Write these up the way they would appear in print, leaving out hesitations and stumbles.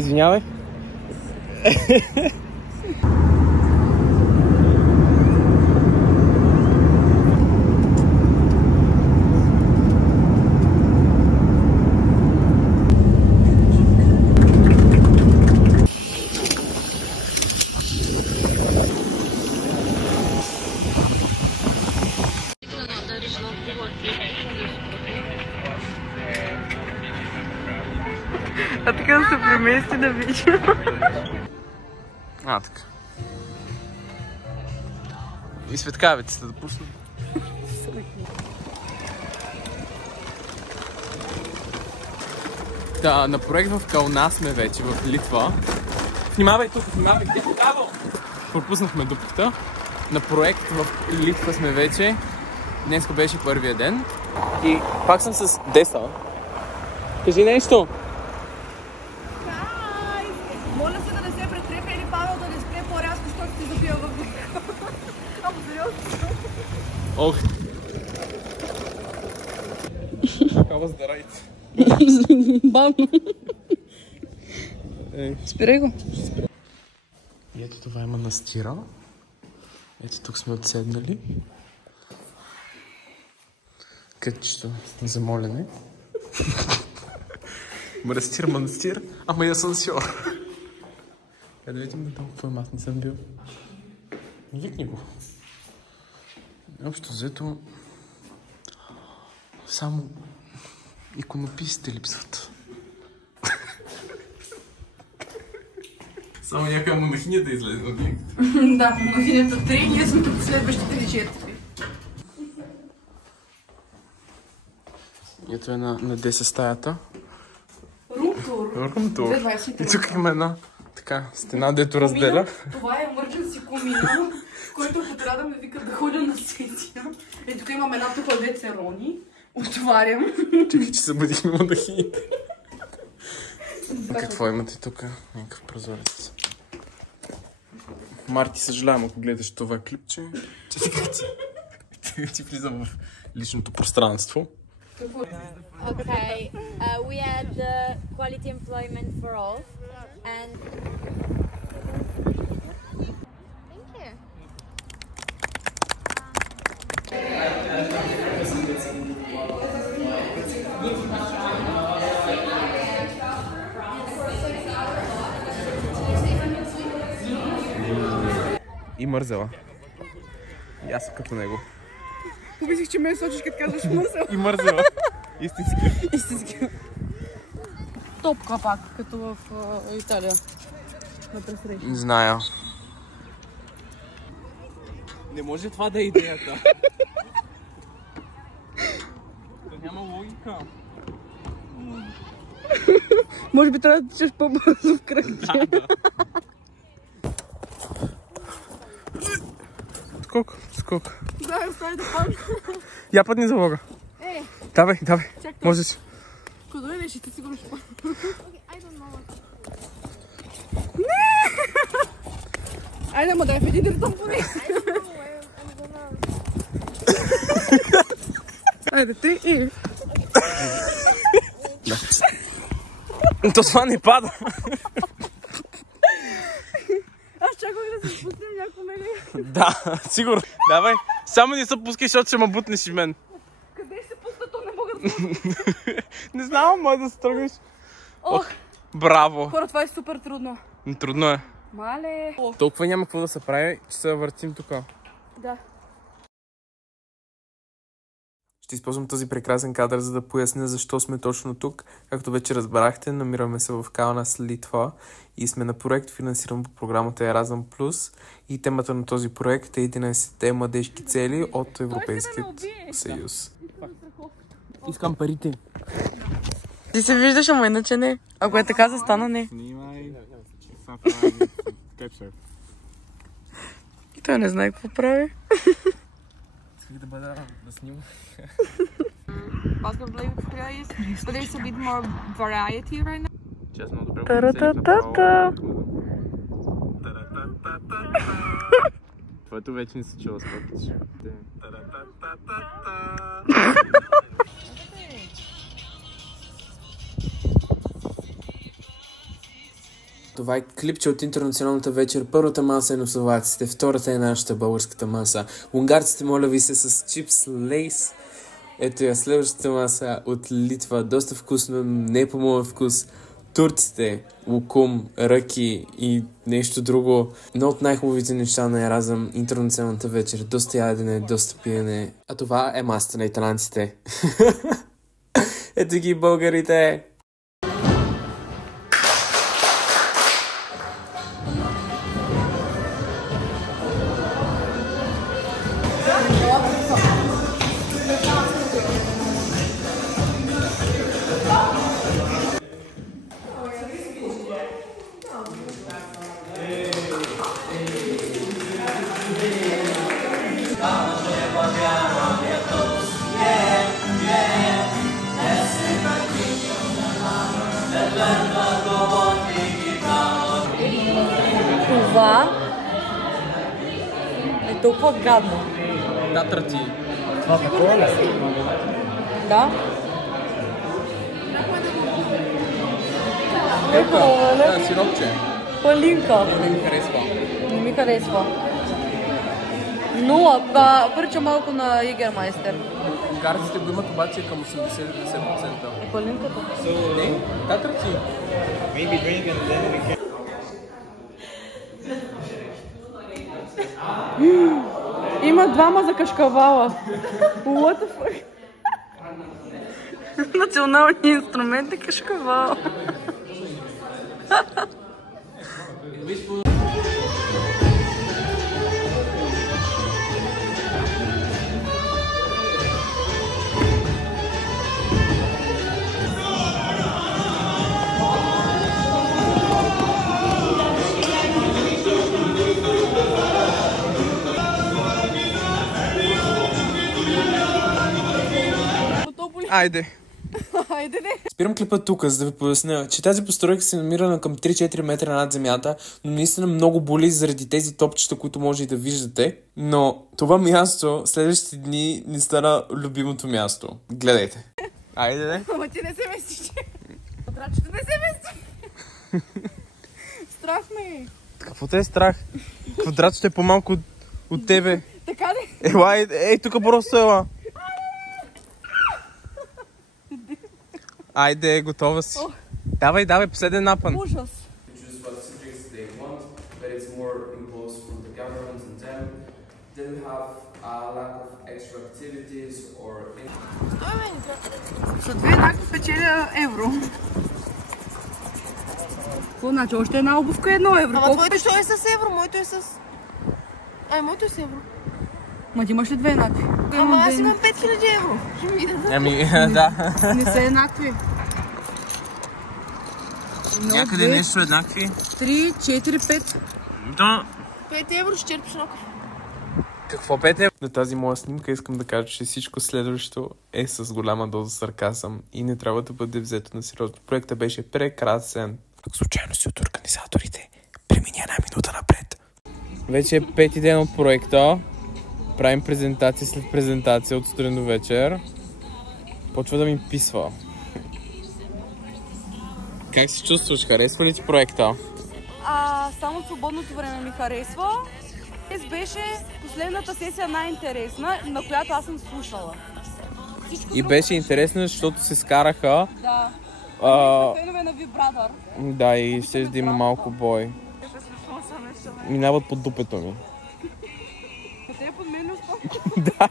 Извинявай. А така да се премести да видим. Така. И светкавицата да пусна. Да, на проект в Каунас сме вече, в Литва. Внимавай тук, внимавай, къде става? Пропуснахме дупката. На проект в Литва сме вече. Днеска беше първия ден. И пак съм с Деса. Кажи нещо! Моля се да не се претрепя или Павел да не спре по-рязко, защото се запива във видео. Ама сериозно. Ох! Кава здарайте. Бавно. Спирай го. И ето това е манастира. Ето тук сме отседнали. Кътчето за молене. Манастир, ама и асансьор. Да видим да толкова аз не съм бил. Викни го. Общо взето само иконописите липсват. Само някаква монахиня да излезе от линката. Да, монахинята 3, ние сме тук следващите ни 4. Ето е на 10 стаята. Румтур. Румтур. И тук има една така стена, дето разделя. Това е emergency комина, който ако трябва да ме вика да ходя на сесия. И тук имам една тухла деца рони. Отварям. Чакай, че събудихме монахините. Какво имате тук? Някакъв прозорец. Марти, съжалявам, ако гледаш това клипче. Ти влизам в личното пространство. Okay, we had the quality employment for all, and thank you. И мързела. И аз като него. Помислих, че ме сочиш, като казваш мързела. И мързела. Истински. Истински. Топка пак, като в Италия. На пресреща. Не зная. Не може това да е идеята. Да няма логика. Може би трябва да течеш по-бързо в кръгче. Да. Скок. Да, остави да падна. Я падни за лога. Давай. Можеш. Ако дойдеш и ти сигурно ще падна. Айде, ма дай в един ритъм поне. Айде, ти и... То това не пада. Аз чаках да се спуснем някой мене. Да, сигурно. Давай. Само не се пускай, защото ще ме бутнеш и мен. Къде се пусна, то не мога да се... Не знам, може да се тръгнеш. Ох, браво. хора, това е супер трудно. Трудно е. Мале. Толкова няма какво да се прави, че се въртим тук. Да. Ще използвам този прекрасен кадър, за да поясня защо сме точно тук. Както вече разбрахте, намираме се в Каунас, Литва и сме на проект, финансиран по програмата Erasmus+. И темата на този проект е 11-те младежки цели от Европейският съюз. Искам парите. Ти се виждаш, ама иначе не. Ако е така, застана не. Снимай. Той не знае какво прави. Исках да бъда да снимам. Possibly guys, but there's a bit more variety right now. Честно, добре. Твоето вече не се чува спортиш. Това е клипче от интернационалната вечер. Първата маса е на словаците, втората е нашата българската маса. Унгарците, моля ви се, с чипс лейс. Ето я следващата маса от Литва. Доста вкусно, не по моя вкус. Турците, лукум, ръки и нещо друго. Но от най-хубавите неща на Еразъм, интернационалната вечер. Доста ядене, доста пиене. А това е масата на италянците. Ето ги българите! Това е толкова гадно. Татър ти. Това такова ли? Да? Е хубаво, не? Да, сиропче. Палинка. Не ми харесва. Не ми харесва. Нула. Прича малко на Егермайстер. Унгарците го имат обаче към 80-90%. Е палинката. Не, татър ти. Maybe drink and then we can... Има двама за кашкавала. What the fuck? Националният инструмент е кашкавал. Айде. Айде не. Спирам клипа тук, за да ви поясня, че тази постройка се намира на към 3-4 метра над земята, но наистина много боли заради тези топчета, които може и да виждате. Но това място следващите дни ни стана любимото място. Гледайте. Айде, не. Ама ти не се местиш. Квадратчето не се мести. Страх ме. Какво те е страх? Квадратчето е по-малко от тебе. Така ли? Ела, ей, тук просто ела. Айде, готова си. Давай, последен напън. Ужас. За 2 еднакви печеля евро. Какво значи? Още една обувка е 1 евро. Ама твоето що е с евро? Моето е с... Ай, моето е с евро. Ма ти имаш ли 2 еднакви? Ама аз имам 5000 евро. Ще ми дадат. Ами, да. Не са еднакви. Някъде нещо еднакви. 3, 4, 5. Да. 5 евро ще черпиш нокър. Какво 5 евро? На тази моя снимка искам да кажа, че всичко следващо е с голяма доза сарказъм и не трябва да бъде взето на сериозно. Проектът беше прекрасен. Ако случайно си от организаторите, премини една минута напред. Вече е 5-ти ден от проекта. Правим презентация след презентация от сутрин до вечер. Почва да ми писва. Как се чувстваш? Харесва ли ти проекта? Само свободното време ми харесва. Днес беше последната сесия най-интересна, на която аз съм слушала. И беше интересно, защото се скараха. Да. Фенове на Вибрадър. Да, и ще да има малко бой. Минават под дупето ми. Те е под мен успо? Да.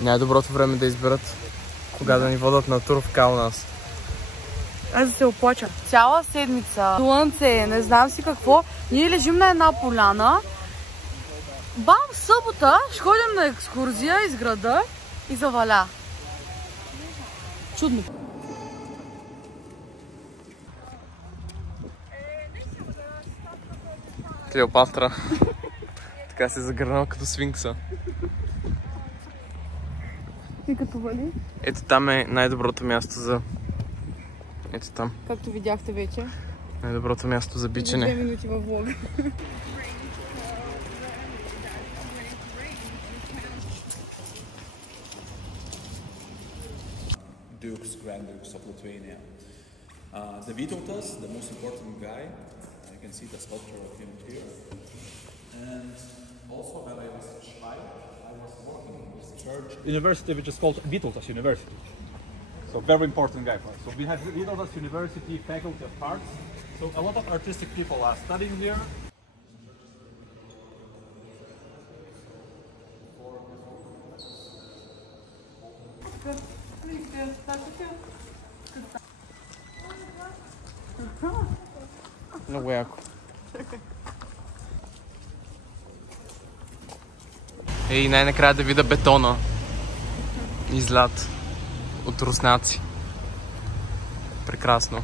Най-доброто време да изберат кога да ни водят на тур в Каунас. Аз да се оплача. Цяла седмица. Слънце, не знам си какво. Ние лежим на една поляна. Бам, в събота ще ходим на екскурзия из града и заваля. Чудно. Клеопатра. Така се загърнал като свинкса. И като вали? Ето там е най-доброто място за... Ето там. Както видяхте вече. Най-доброто място за бичене. 2 минути във влога. Dukes, Grand Dukes of Lithuania. The Vytautas, the most important guy, you can see the sculpture of him here. And also when I was a child, I was working in this church university which is called Vytautas University. So very important guy for us. So we have Vytautas University Faculty of Arts. So a lot of artistic people are studying here. Много яко. Ей, най-накрая да видя бетона. Излят от руснаци. Прекрасно.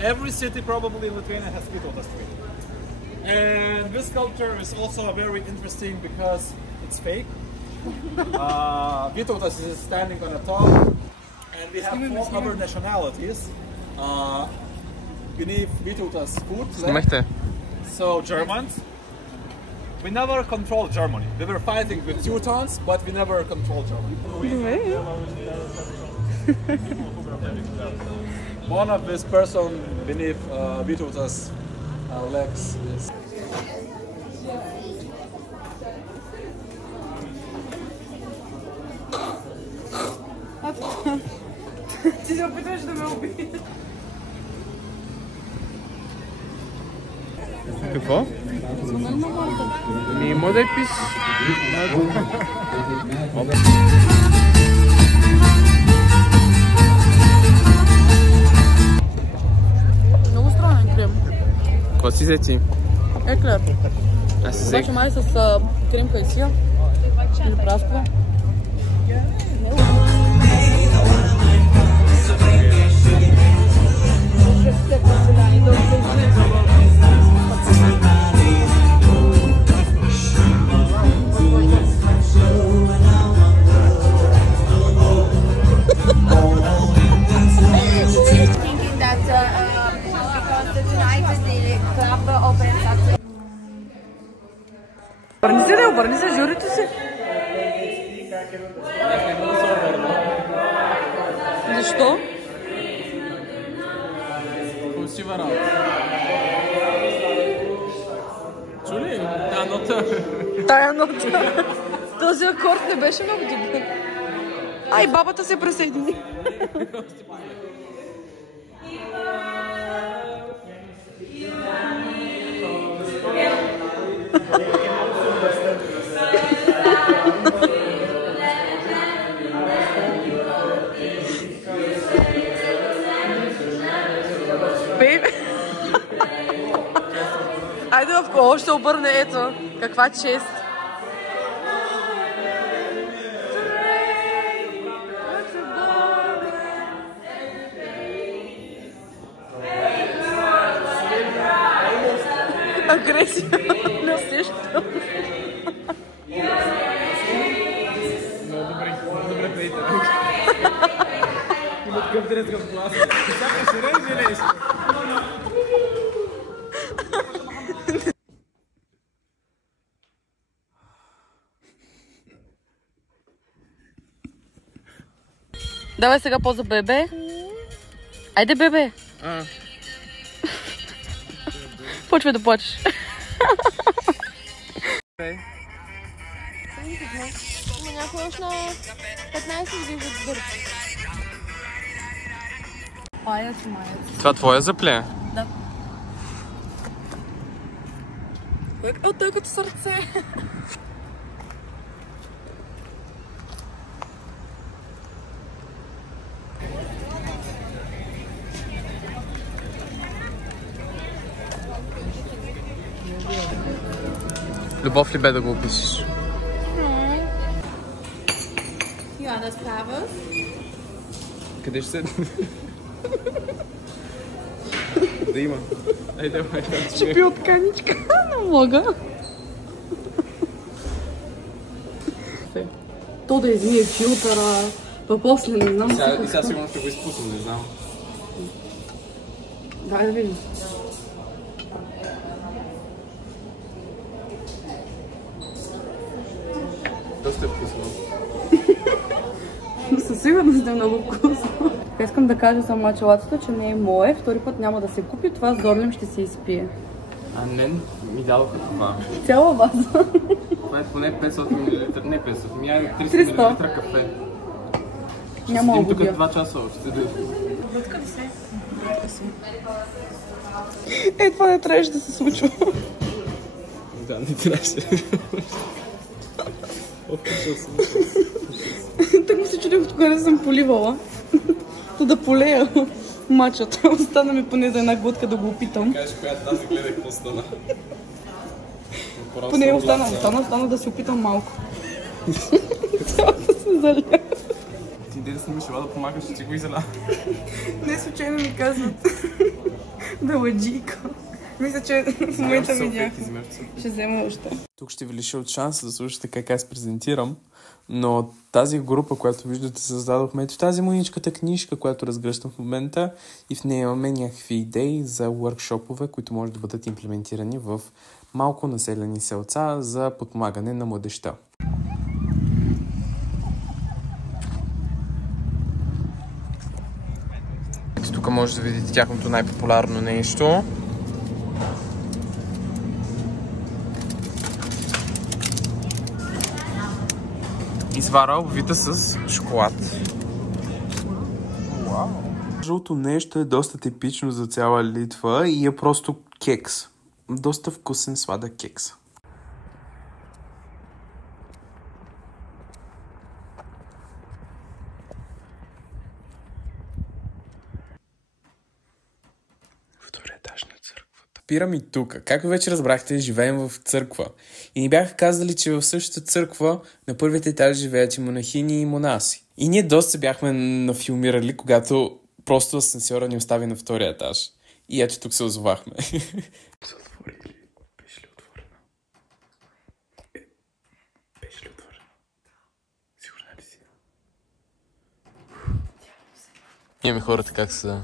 Every city probably in Lithuania has Vytautas Street. And this sculpture is also very interesting because it's fake. Vytautas is standing on a top, and we have 4 other nationalities beneath Vytautas' foot. Снимахте? So Germans. We never controlled Germany. We were fighting with Teutons, but we never controlled Germany. One of this person beneath Vytautas' legs is. Ти се опитваш да ме убиеш. Какво? Ми, може да пиш. Много странен крем. Какво си взети? Еклер. Аз си взех. Обаче май с крем кайсия. Или праскова. Thinking that because tonight the club opens at. Обърни се, журито си. Защо? Фалшива работа. Чули? Тая нота. Тая нота. Този акорд не беше много добър. Ай, бабата се присъедини. Айде в кого ще обърне, ето, каква чест. Агресия не усещам. Добре, пейте. Има такъв дрезгав глас. Сега ще режелеш. Давай сега поза бебе. Айде, бебе. Почвай да плачеш. Има някой още на 15 години за дърт. Паяц, маец. Това твоя запле? Да. От той като сърце. Любов ли бе да го опишеш? Йоанас Павел. Къде ще се... Да има. Айде, давай. Ще пи от каничка. Не мога. То да измие филтъра, па после не знам. И сега сигурно ще го изпусна, не знам. Дай да видим. Със сигурност е много вкусно. Искам да кажа за мачалатото, че не е мое. Втори път няма да се купи. Това с Зорлим ще се изпие. А не ми дадоха това. Цяла ваза. Това е поне 500 мл, не 500, ми е 300 мл кафе. Няма седим тук обудия. 2 часа още. Бърка ли се? Бърка се. Това не трябваше да се случва. Да, не трябваше. Так ми се чудих, тогава съм поливала. То да полея мачата. Остана ми поне за една глътка да го опитам. Кажеш, която аз гледах, какво стана. Поне остана да се опитам малко. Цялата се заля. Ти иде да снимаш, да помагаш, че го изяля. Не случайно ми казват да ладжика. Мисля, че в момента видях. Ще взема още. Тук ще ви лиша от шанса да слушате как аз презентирам, но тази група, която виждате, създадохме в тази моничката книжка, която разгръщам в момента, и в нея имаме някакви идеи за workshop-ове, които може да бъдат имплементирани в малко населени селца за подпомагане на младежта. Тук може да видите тяхното най-популярно нещо. Извара, обвита с шоколад. Вау! Жълто нещо е доста типично за цяла Литва и е просто кекс. Доста вкусен сладък кекс. Втория етаж на църквата. Спирам и тук. Както вече разбрахте, живеем в църква. И ни бяха казали, че в същата църква на първите етаж живеят и монахини и монаси. И ние доста се бяхме нафилмирали, когато просто асансьора ни остави на втория етаж. И ето тук се озовахме. Се отвори ли? Беше ли отворена? Беше ли отворена? Сигурна ли си? Имаме хората как са.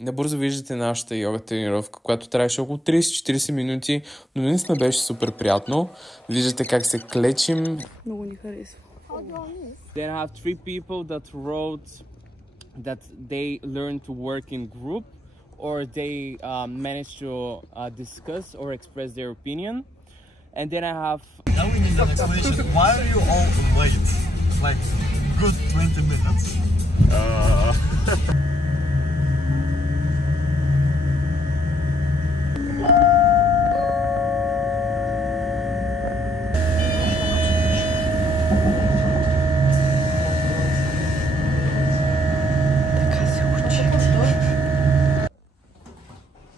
Набързо виждате нашата йога тренировка, която трябваше около 30-40 минути, но наистина беше супер приятно. Виждате как се клечим. Много ни харесва. Then I have 3 people that wrote that they learned to work in group or they managed to discuss or express their opinion. And then I have... Now we need an explanation. Why are you all late? Like, good 20 minutes.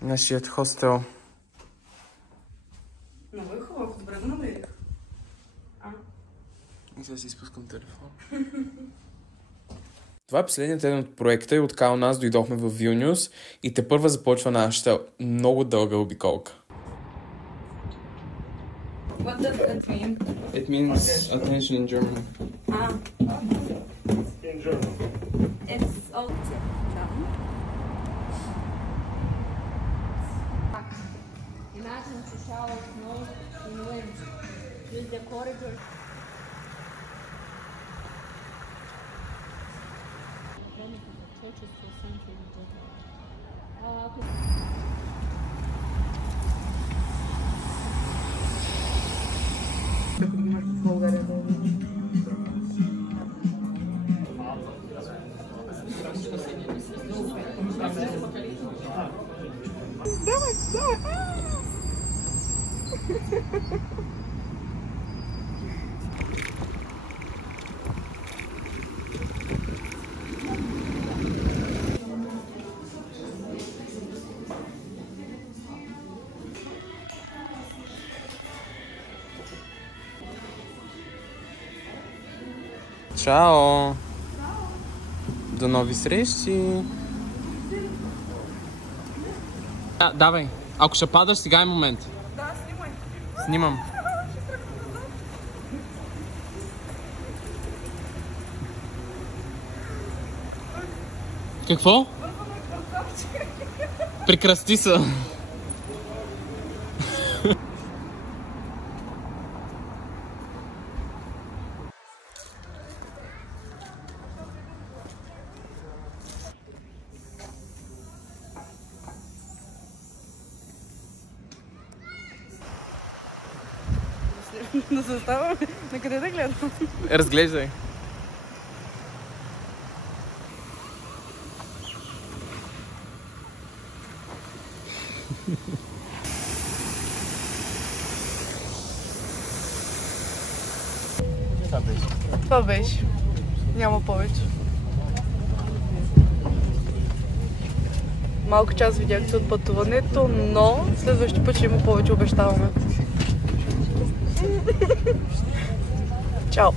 Нашият хостел. Много е хубаво, добре го намерих. И сега си изпускам телефон. Това е последният ден от проекта и от Каунас дойдохме в Вилнюс и тепърва започва нашата много дълга обиколка. What does that mean? It means attention in German. In German. It's also imagine to shower snow in wind with the corridor. Чао! До нови срещи! Давай, ако ще падаш, сега е момент. Да, снимай. Снимам. Какво? Прекрасти се! Да се оставаме? На къде да гледам? Разглеждай. Това беше. Няма повече. Малко част видяхте от пътуването, но следващия път ще има повече, обещаваме. Чао!